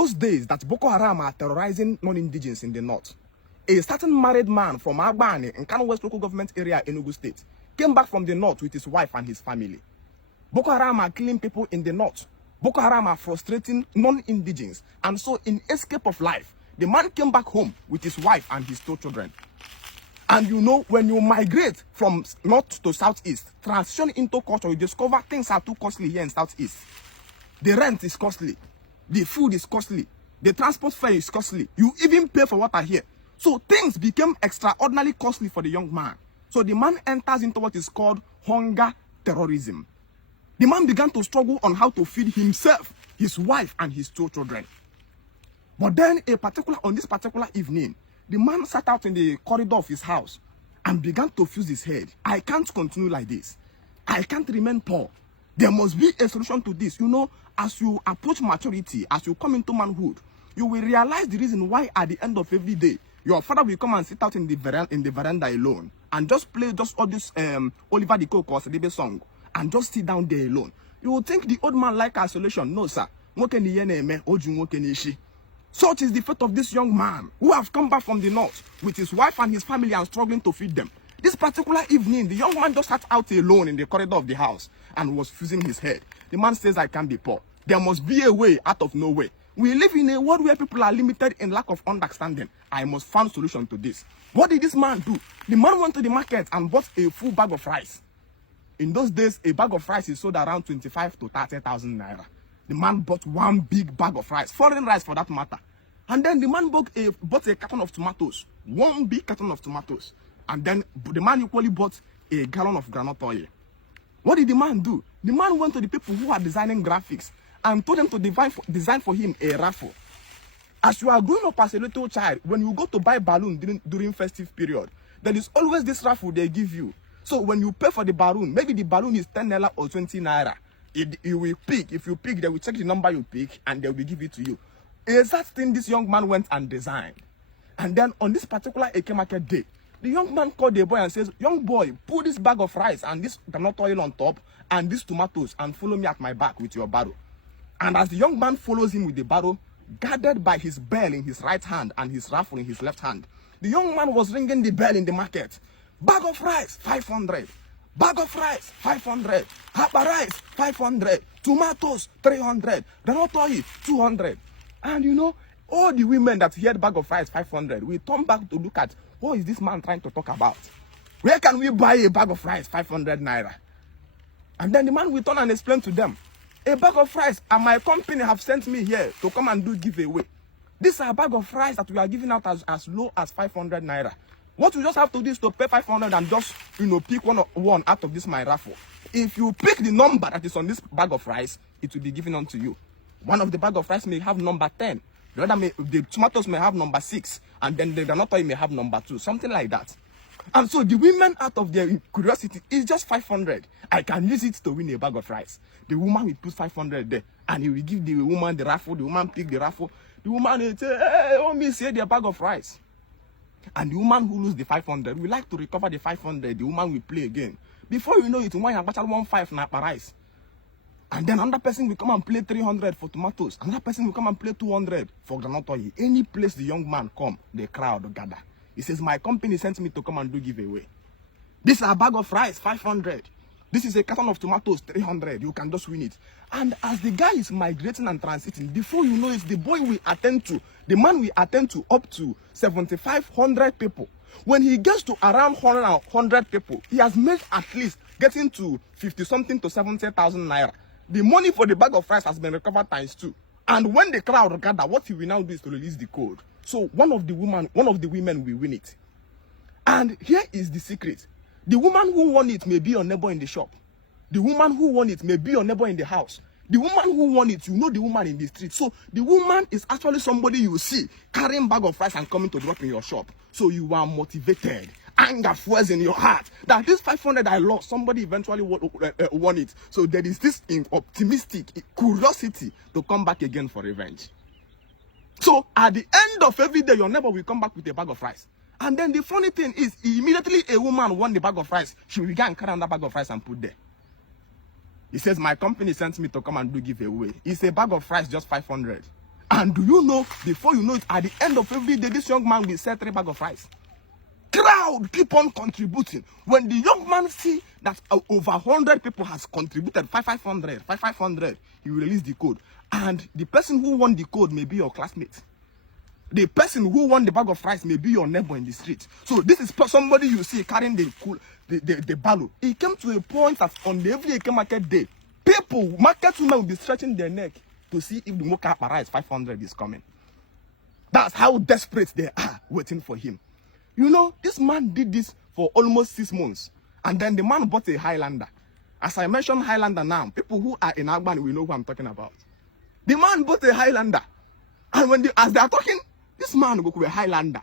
Those days that Boko Haram are terrorizing non-indigenous in the north, a certain married man from Agbani in Kano West local government area in Enugu State came back from the north with his wife and his family. Boko Haram are killing people in the north. Boko Haram are frustrating non-indigenous. And so in escape of life, the man came back home with his wife and his 2 children. And you know, when you migrate from north to southeast, transition into culture, you discover things are too costly here in southeast. The rent is costly. The food is costly. The transport fare is costly. You even pay for water here. So things became extraordinarily costly for the young man. So the man enters into what is called hunger terrorism. The man began to struggle on how to feed himself, his wife, and his 2 children. But then on this particular evening, the man sat out in the corridor of his house and began to fuse his head. I can't continue like this. I can't remain poor. There must be a solution to this. You know, as you approach maturity, as you come into manhood, you will realize the reason why at the end of every day, your father will come and sit out in the veranda alone and just play just all this Oliver the Coco or Sp0rtybet song and just sit down there alone. You will think the old man like isolation. No, sir. Such is the fate of this young man who have come back from the north with his wife and his family and struggling to feed them. This particular evening, the young man just sat out alone in the corridor of the house and was fusing his head. The man says, I can't be poor. There must be a way out of no way. We live in a world where people are limited in lack of understanding. I must find a solution to this. What did this man do? The man went to the market and bought a full bag of rice. In those days, a bag of rice is sold around 25 to 30,000 naira. The man bought one big bag of rice, foreign rice for that matter. And then the man bought a carton of tomatoes, one big carton of tomatoes. And then the man equally bought a gallon of groundnut oil. What did the man do? The man went to the people who are designing graphics and told them to design for him a raffle. As you are growing up as a little child, when you go to buy balloon during festive period, there is always this raffle they give you. So when you pay for the balloon, maybe the balloon is 10 naira or 20 naira. You will pick. If you pick, they will check the number you pick and they will give it to you. Exact thing this young man went and designed. And then on this particular Eke market day, the young man called the boy and says, young boy, put this bag of rice and this groundnut oil on top and these tomatoes and follow me at my back with your barrow. And as the young man follows him with the barrow, guarded by his bell in his right hand and his raffle in his left hand, the young man was ringing the bell in the market. Bag of rice, 500. Bag of rice, 500. Haba rice, 500. Tomatoes, 300. Groundnut oil, 200. And you know, all the women that heard bag of rice, 500, we turn back to look at, what is this man trying to talk about? Where can we buy a bag of rice, 500 naira? And then the man will turn and explain to them, a bag of rice, and my company have sent me here to come and do giveaway. This is a bag of rice that we are giving out as low as 500 naira. What you just have to do is to pay 500 and just, pick one out of this my raffle. If you pick the number that is on this bag of rice, it will be given unto you. One of the bag of rice may have number 10. The tomatoes may have number 6. And then the groundnut oil may have number 2. Something like that. And so the women, out of their curiosity, is just 500. I can use it to win a bag of rice. The woman will put 500 there. And he will give the woman the raffle. The woman pick the raffle. The woman will say, hey, oh, me say their bag of rice. And the woman who lose the 500 will like to recover the 500. The woman will play again. Before you know it, one has 1.5 na rice. And then another person will come and play 300 for tomatoes. Another person will come and play 200 for groundnut oil. Any place the young man come, the crowd gather. He says, my company sent me to come and do giveaway. This is a bag of rice, 500. This is a carton of tomatoes, 300. You can just win it. And as the guy is migrating and transiting, before you know it, the boy will attend to, the man will attend to up to 7,500 people. When he gets to around 100 people, he has made at least getting to 50-something to 70,000 naira. The money for the bag of rice has been recovered ×2. And when the crowd gather, what he will now do is to release the code. So one of the women will win it. And here is the secret. The woman who won it may be your neighbor in the shop. The woman who won it may be your neighbor in the house. The woman who won it, you know the woman in the street. So the woman is actually somebody you see carrying bag of rice and coming to drop in your shop. So you are motivated. Anger fuels in your heart that this 500 I lost, somebody eventually won it. So there is this optimistic curiosity to come back again for revenge. So at the end of every day, your neighbor will come back with a bag of rice. And then the funny thing is, immediately a woman won the bag of rice, she will began and carry another bag of rice and put there. He says, my company sent me to come and do giveaway. It's a bag of rice, just 500. And do you know, before you know it, at the end of every day, this young man will sell 3 bags of rice. Crowd keep on contributing. When the young man see that over 100 people has contributed 500, he will release the code. And the person who won the code may be your classmate. The person who won the bag of rice may be your neighbor in the street. So this is somebody you see carrying the barrel. It came to a point that on the every Eke market day, market women will be stretching their neck to see if the mocha rice 500 is coming. That's how desperate they are waiting for him. You know, this man did this for almost 6 months. And then the man bought a Highlander. As I mentioned Highlander now, people who are in Agban will know who I'm talking about. The man bought a Highlander. And as they are talking, this man go with a Highlander.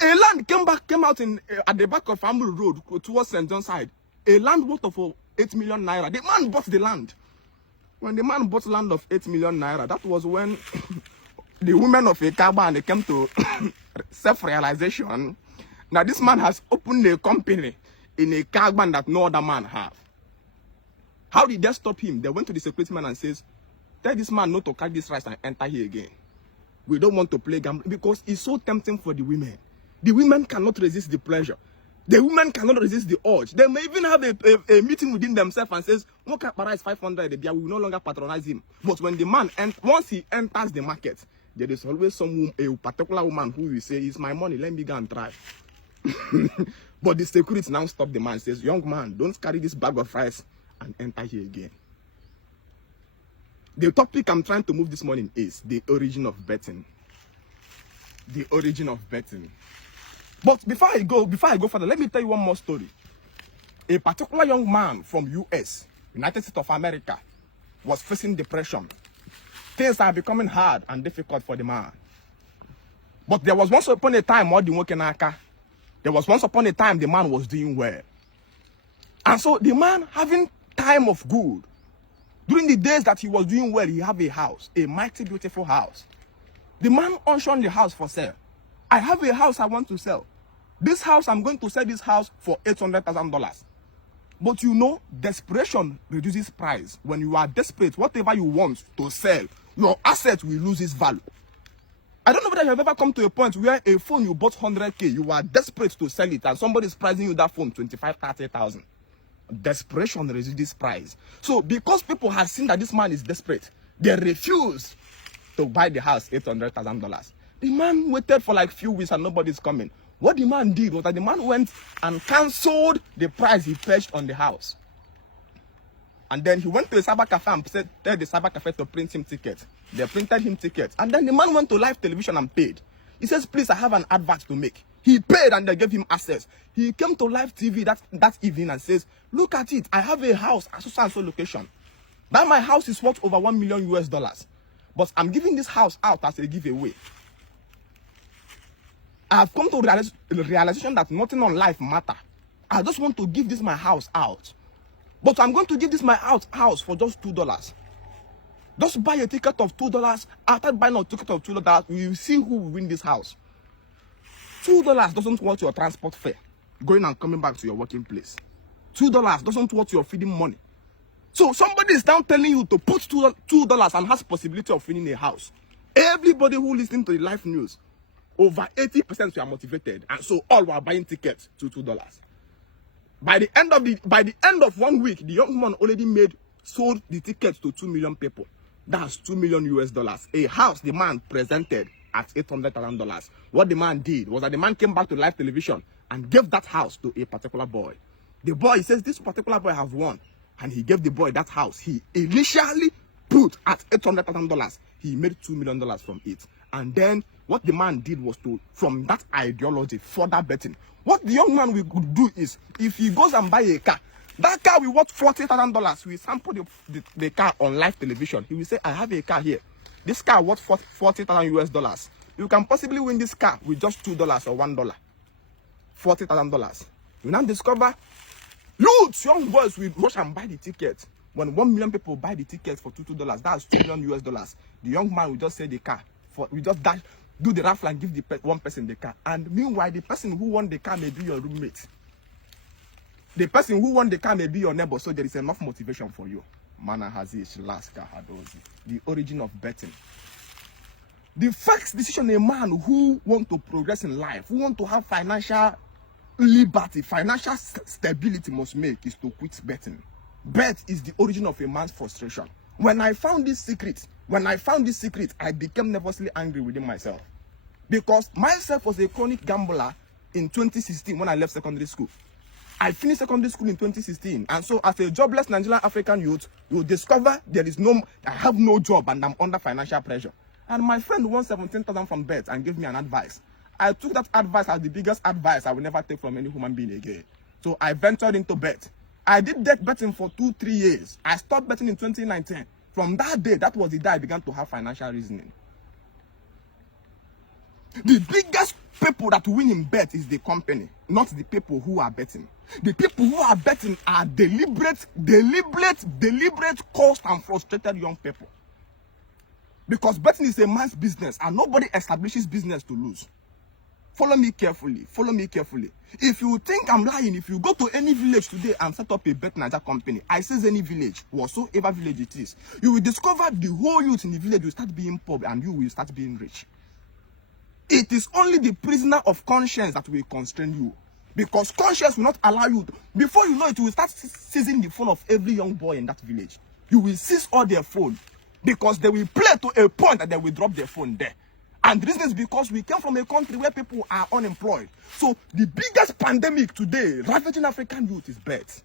A land came out at the back of Amul Road towards St. John's side. A land worth of 8 million naira. The man bought the land. When the man bought land of 8 million naira, that was when the women of Ekaba, they came to self-realization. Now this man has opened a company in a Kagban that no other man have. How did they stop him? They went to the security man and says, tell this man not to carry this rice and enter here again. We don't want to play gambling because it's so tempting for the women. The women cannot resist the pleasure. The women cannot resist the urge. They may even have a meeting within themselves and says, "Moka para is 500, we will no longer patronize him." But when the man, once he enters the market, there is always a particular woman who will say, "It's my money, let me go and try." But the security now stop the man and says, "Young man, don't carry this bag of rice and enter here again." The topic I'm trying to move this morning is the origin of betting. The origin of betting. But before I go further, let me tell you one more story. A particular young man from US, United States of America, was facing depression. Things are becoming hard and difficult for the man. But there was once upon a time, there was once upon a time the man was doing well. And so the man having time of good. During the days that he was doing well, he had a house, a mighty beautiful house. The man auctioned the house for sale. I have a house I want to sell. This house, I'm going to sell this house for $800,000. But you know, desperation reduces price. When you are desperate, whatever you want to sell, your asset will lose its value. I don't know whether you have ever come to a point where a phone you bought 100K, you are desperate to sell it, and somebody is pricing you that phone 25, 30,000. Desperation reduces price. So because people have seen that this man is desperate, they refuse to buy the house $800,000. The man waited for like few weeks and nobody's coming. What the man did was that the man went and cancelled the price he pledged on the house. And then he went to a cyber cafe and said, tell the cyber cafe to print him tickets. They printed him tickets. And then the man went to live television and paid. He says, please, I have an advert to make. He paid and they gave him access. He came to live TV that evening and says, look at it. I have a house at so location. That my house is worth over $1 million. But I'm giving this house out as a giveaway. I've come to the realization that nothing on life matters. I just want to give this my house out. But I'm going to give this my house for just $2. Just buy a ticket of $2. After buying a ticket of $2, we will see who will win this house. $2 doesn't worth your transport fare, going and coming back to your working place. $2 doesn't worth your feeding money. So somebody is now telling you to put $2 and has possibility of winning a house. Everybody who listens to the live news, over 80% were motivated, and so all were buying tickets to $2. By the end of 1 week, the young man already sold the tickets to 2 million people. That's $2 million. A house the man presented at $800,000. What the man did was that the man came back to live television and gave that house to a particular boy. The boy says this particular boy has won, and he gave the boy that house. He initially put at $800,000. He made $2 million from it. And then what the man did was to, from that ideology, further betting. What the young man will do is, if he goes and buy a car, that car will worth $40,000. We sample the car on live television. He will say, I have a car here. This car worth $40,000. You can possibly win this car with just $2 or $1. $40,000. You now discover, youths, young boys will rush and buy the ticket. When 1 million people buy the ticket for $2, that's $2 million. The young man will just say the car. We just do the raffle and give one person the car. And meanwhile, the person who won the car may be your roommate. The person who won the car may be your neighbor, so there is enough motivation for you. Mana Hazish Laska Hadozi. The origin of betting. The first decision a man who want to progress in life, who want to have financial liberty, financial stability must make is to quit betting. Bet is the origin of a man's frustration. When I found this secret, I became nervously angry within myself. Because myself was a chronic gambler in 2016 when I left secondary school. I finished secondary school in 2016, and so as a jobless Nigerian African youth, you discover I have no job and I'm under financial pressure. And my friend won 17,000 from bet and gave me an advice. I took that advice as the biggest advice I will never take from any human being again. So I ventured into bet. I did debt betting for 2-3 years. I stopped betting in 2019. From that day, that was the day I began to have financial reasoning. The biggest people that win in bet is the company, not the people who are betting. The people who are betting are deliberate, cost and frustrated young people. Because betting is a man's business and nobody establishes business to lose. Follow me carefully. If you think I'm lying, if you go to any village today and set up a Bet9j company, I say any village, whatsoever village it is, you will discover the whole youth in the village will start being poor and you will start being rich. It is only the prisoner of conscience that will constrain you. Because conscience will not allow you. Before you know it, you will start seizing the phone of every young boy in that village. You will seize all their phone. Because they will play to a point that they will drop their phone there. And the reason is because we came from a country where people are unemployed. So the biggest pandemic today, ravaging African youth, is bet.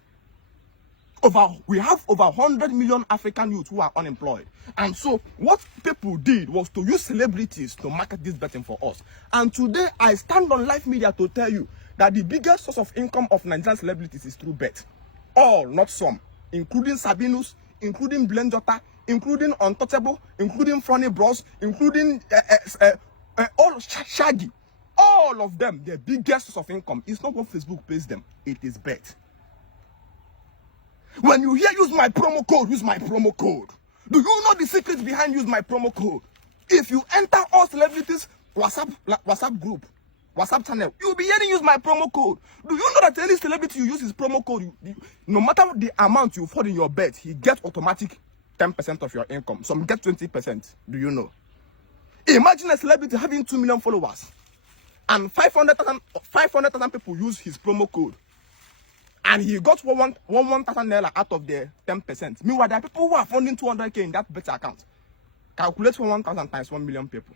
We have over 100 million African youth who are unemployed. And so what people did was to use celebrities to market this betting for us. And today I stand on live media to tell you that the biggest source of income of Nigerian celebrities is through bet. All, not some, including Sabinus, including mbling, including Untouchable, including Funny Bros, including all Shaggy. All of them, their biggest source of income is not what Facebook pays them, it is bet. When you hear use my promo code, use my promo code. Do you know the secret behind use my promo code? If you enter all celebrities WhatsApp group, WhatsApp channel, you'll be hearing use my promo code. Do you know that any celebrity you use his promo code, no matter the amount you afford in your bet, he gets automatic 10% of your income. Some get 20%. Do you know? Imagine a celebrity having 2 million followers and 500,000 people use his promo code. And he got 1,000 naira out of the 10%. Meanwhile, there are people who are funding 200k in that bet account. Calculate 1,000 times 1 million people.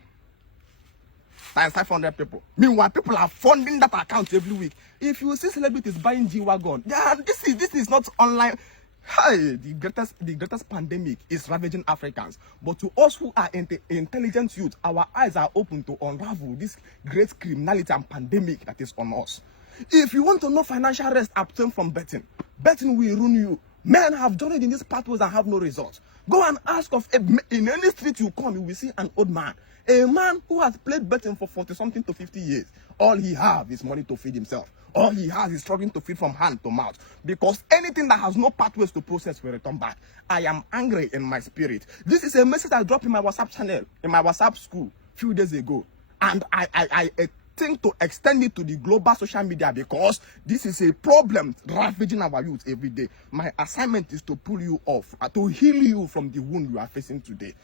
Times 500 people. Meanwhile, people are funding that account every week. If you see celebrities buying G-Wagon, this is not online. Hey, the greatest pandemic is ravaging Africans. But to us who are intelligent youth, our eyes are open to unravel this great criminality and pandemic that is on us. If you want to know financial rest abstain from betting, betting will ruin you. Men have journeyed in these pathways and have no results. Go and ask in any street you come, you will see an old man. A man who has played betting for 40-something to 50 years. All he has is money to feed himself. All he has is struggling to feed from hand to mouth. Because anything that has no pathways to process will return back. I am angry in my spirit. This is a message I dropped in my WhatsApp channel, in my WhatsApp school a few days ago. And I think to extend it to the global social media because this is a problem ravaging our youth every day. My assignment is to pull you off, to heal you from the wound you are facing today.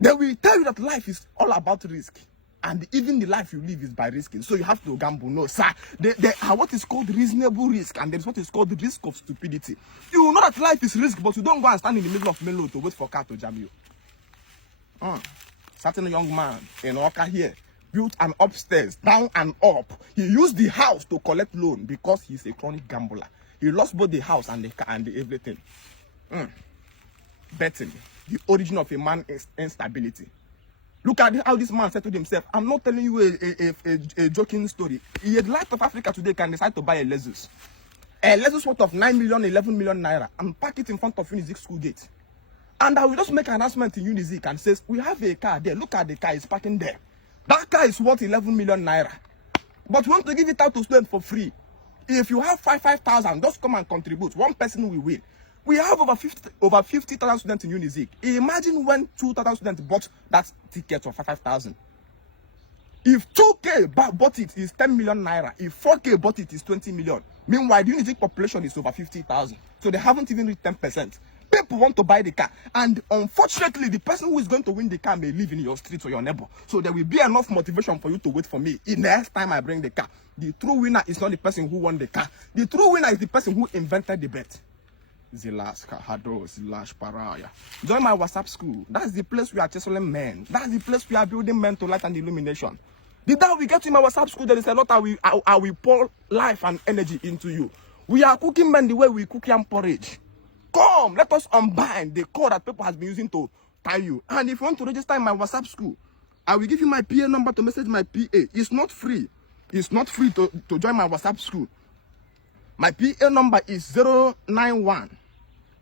They will tell you that life is all about risk. And even the life you live is by risking. So you have to gamble. No, sir. There are what is called reasonable risk. And there is what is called the risk of stupidity. You know that life is risk, but you don't go and stand in the middle of main road to wait for a car to jam you. Certain young man in Oka here built an upstairs, down and up. He used the house to collect loan because he's a chronic gambler. He lost both the house and the car and the everything. Betting, the origin of a man's instability. Look at how this man said to himself, I'm not telling you a joking story. A light of Africa today can decide to buy a Lexus. A Lexus worth of 9 million, 11 million naira and park it in front of Unizik school gate. And I will just make an announcement in Unizik and says, we have a car there. Look at the car, it's parking there. That car is worth 11 million naira. But we want to give it out to students for free. If you have 5,000, just come and contribute. One person will win. We have over 50,000 students in Unizik. Imagine when 2,000 students bought that ticket for 5,000. If 2K bought it, is 10 million naira. If 4K bought it, is 20 million. Meanwhile, the Unizik population is over 50,000. So they haven't even reached 10%. People want to buy the car, and unfortunately, the person who is going to win the car may live in your street or your neighbor. So there will be enough motivation for you to wait for me. In the next time I bring the car, the true winner is not the person who won the car. The true winner is the person who invented the bet. Zilas Kahado, Zilash Paraya. Join my WhatsApp school. That's the place we are chiseling men. That's the place we are building men to light and illumination. The day we get to my WhatsApp school, there is a lot I will pour life and energy into you. We are cooking men the way we cook yam porridge. Come, let us unbind the code that people has been using to tie you. And if you want to register in my WhatsApp school, I will give you my PA number to message my PA. It's not free. It's not free to join my WhatsApp school. My PA number is 091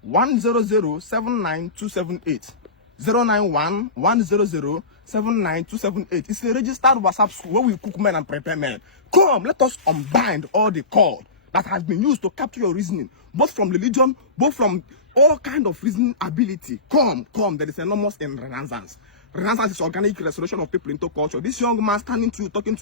100 79278. 091 100 79278. It's a registered WhatsApp school where we cook men and prepare men. Come, let us unbind all the code that has been used to capture your reasoning, both from religion, both from all kind of reasoning ability. Come, there is enormous in Renaissance. Renaissance is organic restoration of people into culture. This young man standing to you, talking to